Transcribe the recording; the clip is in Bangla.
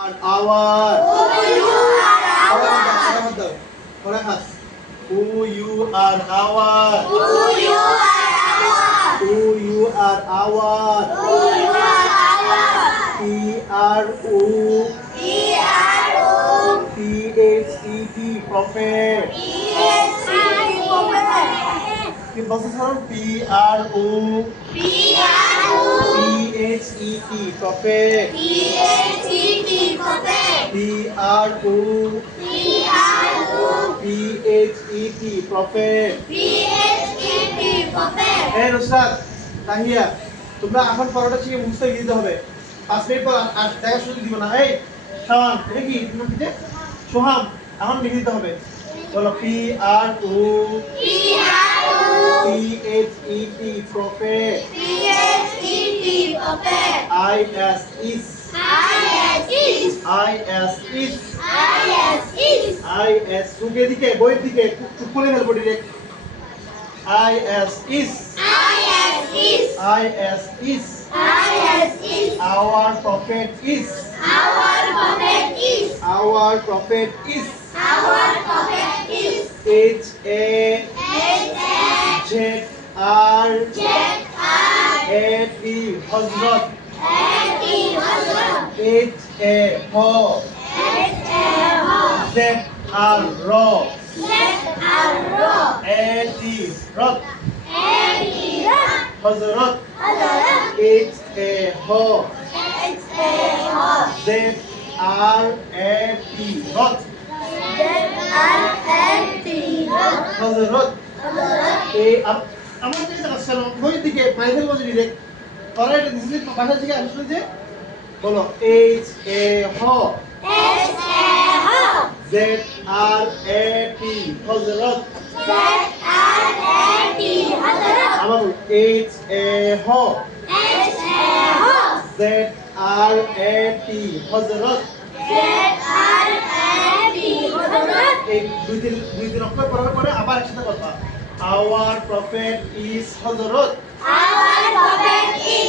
Our. Who you are our. Who you are our. Who you are our. Who you are our. Who you are our. P-R-O. P-R-O. P-H-E-T. Prophet. P-H-E-T. Prophet. কি বলছো sir? P-R-O. P-R-O. P-H-E-T. Prophet. P-H-E-T. Prophet. P-R-O. P-R-O. P-H-E-T. Prophet. P-H-E-T. Prophet. এই নুসরাত, তাহিয়া, তোমরা এখন পড়াটা শিখে মুখস্থ লিখে দিতে হবে। 5 মিনিট পর আর দেখা সুযোগ দিব না। এই শাওন, এটা কি তুমি কি সোহাম, এখন লিখে দিতে হবে। বলো P-R-O. P-R-O. P-H-E-T. Prophet. P-H-E-T. Prophet. I-S-is. I-S-is. I-S-is. I-S-is. I-S সুকে দিকে বইয়ের দিকে খুলে ফেলবো direct. I-S-is. I-S-is. I-S-is. I-S-is. Our prophet is. Our prophet is. Our prophet is. Our prophet is. H-A. H-A. Z-R. Z-R. A-T. Hazrat. A-T. Hazrat. H-A. Ho. H-A. Ho. Z-R. Ro. Z-R. Ro. A-T. Rat. A-T. Rat. Hazrat. Hazrat. H-A. Ho. H-A. Ho. Z-R-A-T. Rat. Z-R-A-T. Rat. Hazrat. Hazrat. আমার দিকে আসছে না, বইয়ের দিকে প্রাইভেট বলে ডিরেক্ট তোরা এটা দিছিলি বাসা থেকে আসলে যে বলো H-A. Ho. H-A. Ho. Z-R-A-T. Hazrat. Z-R-A-T. Hazrat. আমার বলো H-A. Ho. H-A. Ho. Z-R-A-T. Hazrat. Z-R-A-T. Hazrat. এই দুই দিন অক্ষর পড়ার পরে আবার একসাথে কথা। Our prophet is Hazrat. Our prophet is